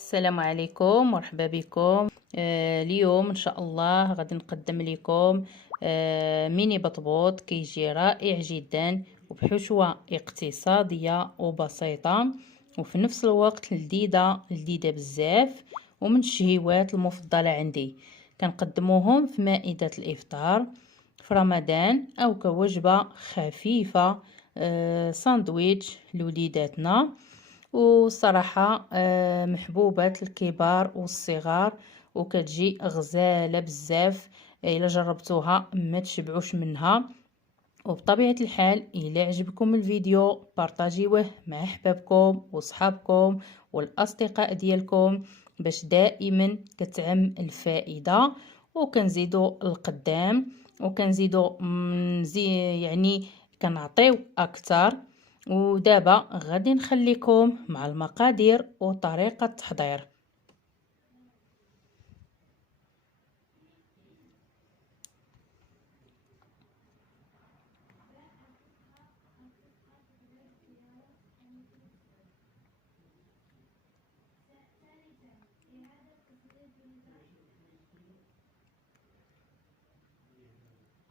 السلام عليكم، مرحبا بكم. اليوم ان شاء الله غادي نقدم لكم ميني بطبوط كيجي رائع جدا وبحشوة اقتصادية وبسيطة وفي نفس الوقت لذيذة بزاف ومن الشهيوات المفضلة عندي. كنقدموهم في مائدة الإفطار في رمضان أو كوجبة خفيفة، ساندويتش لوليداتنا. وصراحة محبوبة الكبار والصغار وكتجي غزالة بزاف. الا جربتوها ما تشبعوش منها. وبطبيعة الحال الا عجبكم الفيديو بارطاجيوه مع احبابكم وصحابكم والاصدقاء ديالكم باش دائما كتعم الفائدة وكنزيدو القدام وكنزيدو يعني كنعطيو اكثر. ودابا غادي نخليكم مع المقادير وطريقة التحضير.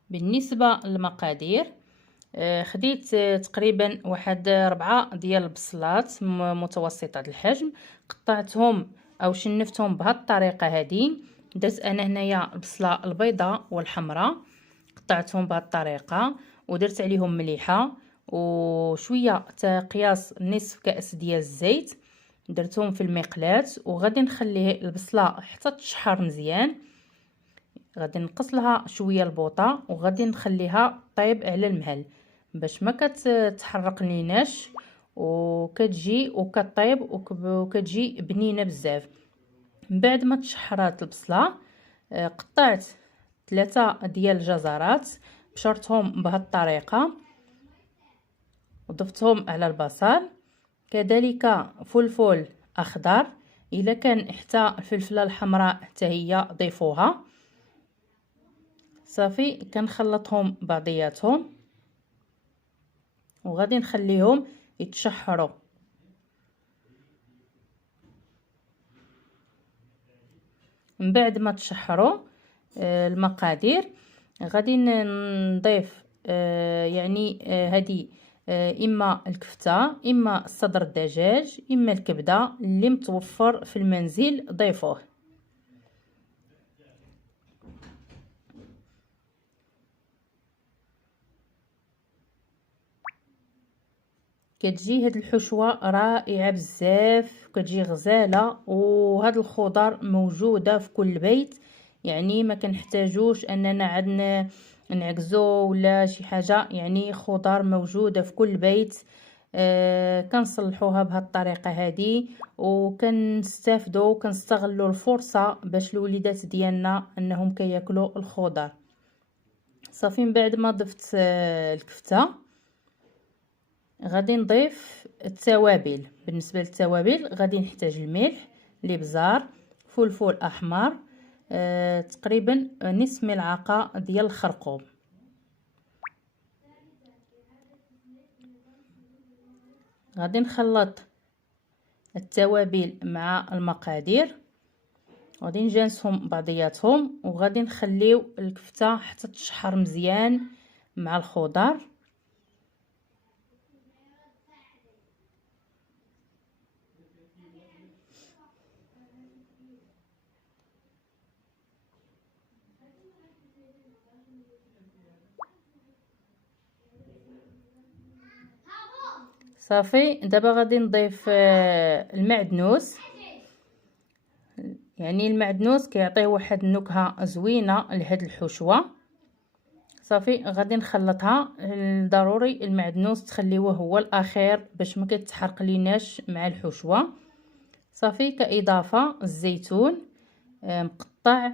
بالنسبة للمقادير، خديت تقريبا واحد 4 ديال البصلات متوسطة الحجم، قطعتهم او شنفتهم بهذه الطريقه هذه. درت انا هنايا البصله البيضاء والحمراء، قطعتهم بهذه الطريقه ودرت عليهم مليحه وشويه قياس نصف كاس ديال الزيت، درتهم في المقلاة وغادي نخليه البصله حتى تشحر مزيان. غادي نقص لها شويه البوطه وغادي نخليها طيب على المهل باش ما كتحرق ليناش وكتجي وكطيب وكتجي بنينه بزاف. من بعد ما تشحرات البصله قطعت 3 ديال الجزرات، بشرتهم بهذه الطريقه وضفتهم على البصل. كذلك فلفل اخضر، الا كان حتى الفلفله الحمراء حتى هي ضيفوها. صافي كنخلطهم بعضياتهم وغادي نخليهم يتشحروا. من بعد ما تشحروا المقادير غادي نضيف يعني هذه اما الكفته اما صدر الدجاج اما الكبده اللي متوفر في المنزل ضيفوه. كتجي هاد الحشوه رائعه بزاف، كتجي غزاله، وهاد الخضر موجوده في كل بيت، يعني ما كنحتاجوش اننا عاد نعكزو ولا شي حاجه، يعني خضر موجوده في كل بيت. كنصلحوها بهاد الطريقه هذه وكنستافدوا وكنستغلوا الفرصه باش الوليدات ديالنا انهم كياكلوا الخضر. صافي من بعد ما ضفت الكفته غادي نضيف التوابل. بالنسبه للتوابل غادي نحتاج الملح، الابزار، فلفل احمر، تقريبا نصف ملعقه ديال الخرقوم. غادي نخلط التوابل مع المقادير، غادي نجانسهم بعضياتهم وغادي نخليو الكفته حتى تشحر مزيان مع الخضر. صافي دابا غادي نضيف المعدنوس، يعني المعدنوس كيعطيه واحد النكهه زوينه لهاد الحشوه. صافي غادي نخلطها، ضروري المعدنوس تخليوه هو الاخير باش ما كيتحرق ليناش مع الحشوه. صافي كاضافه الزيتون مقطع،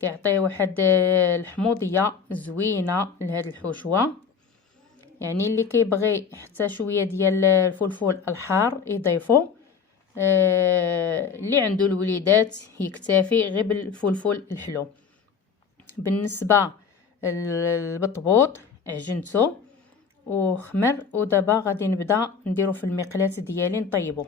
كيعطيه واحد الحموضيه زوينه لهاد الحشوه. يعني اللي كيبغي حتى شويه ديال الفلفل الحار يضيفو، اللي عنده الوليدات يكتفي غير بالفلفل الحلو. بالنسبه البطبوط عجنته وخمر ودابا غادي نبدا نديرو في المقلاة ديالي نطيبو.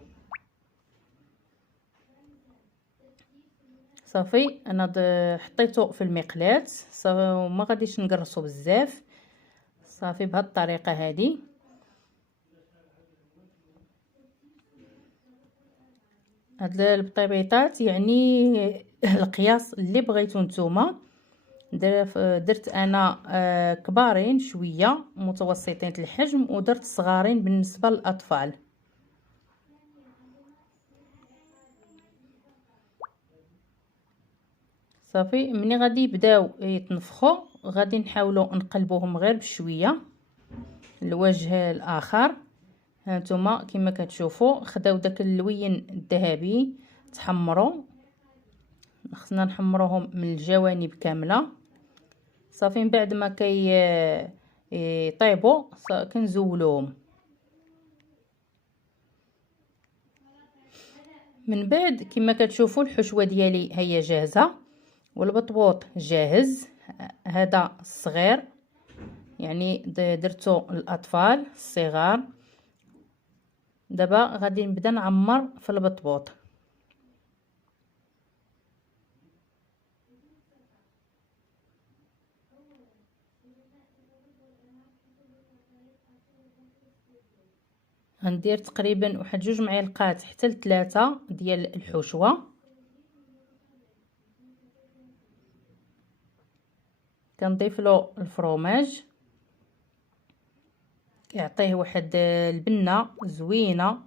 صافي انا حطيته في المقلاة وما غاديش نقرصو بزاف. صافي بهذه الطريقه هذه. هاد البطيبيطات يعني القياس اللي بغيتو نتوما. درت انا كبارين شويه متوسطين الحجم، ودرت صغارين بالنسبه للاطفال. صافي ملي غادي يبداو يتنفخوا غادي نحاولوا نقلبوهم غير بشويه الوجه الاخر. هانتوما كما كتشوفوا خداو داك اللوين الذهبي تحمروا. خصنا نحمروهم من الجوانب كامله. صافي من بعد ما يطيبوا كنزولوهم. من بعد كما كتشوفوا الحشوه ديالي هي جاهزه والبطبوط جاهز. هذا الصغير يعني درتو للاطفال الصغار. دابا غادي نبدا نعمر في البطبوط. غندير تقريبا واحد 2 معالق حتى ل3 ديال الحشوه. كنضيف له الفرomاج كيعطيه واحد البنه زوينه.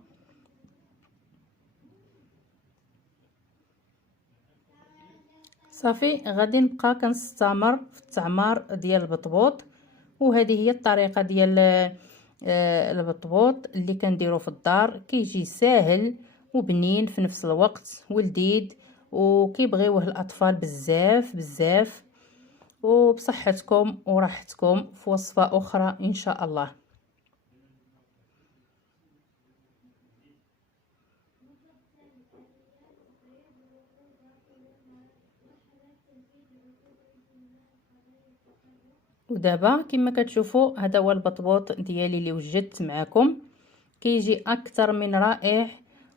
صافي غادي نبقى كنستمر في التعمار ديال البطبوط. وهذه هي الطريقه ديال البطبوط اللي كنديرو في الدار. كيجي ساهل وبنين في نفس الوقت ولذيذ، وكيبغيوه الاطفال بزاف بزاف. وبصحتكم وراحتكم في وصفه اخرى ان شاء الله. ودابا كما كتشوفوا هذا هو البطبوط ديالي اللي وجدت معكم. كيجي اكثر من رائع،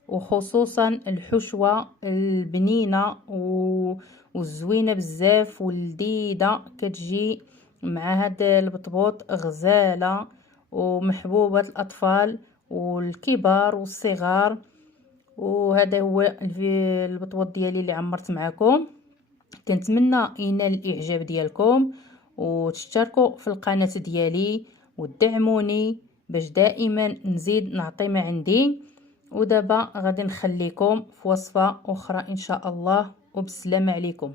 وخصوصا الحشوه البنينه والزوينه بزاف ولذيذه كتجي مع هذا البطبوط غزاله ومحبوبه الاطفال والكبار والصغار. وهذا هو البطبوط ديالي اللي عمرت معكم. كنتمنى ينال الاعجاب ديالكم، وتشتركوا في القناه ديالي وتدعموني باش دائما نزيد نعطي ما عندي. ودابا غادي نخليكم في وصفه اخرى ان شاء الله، وبالسلامه عليكم.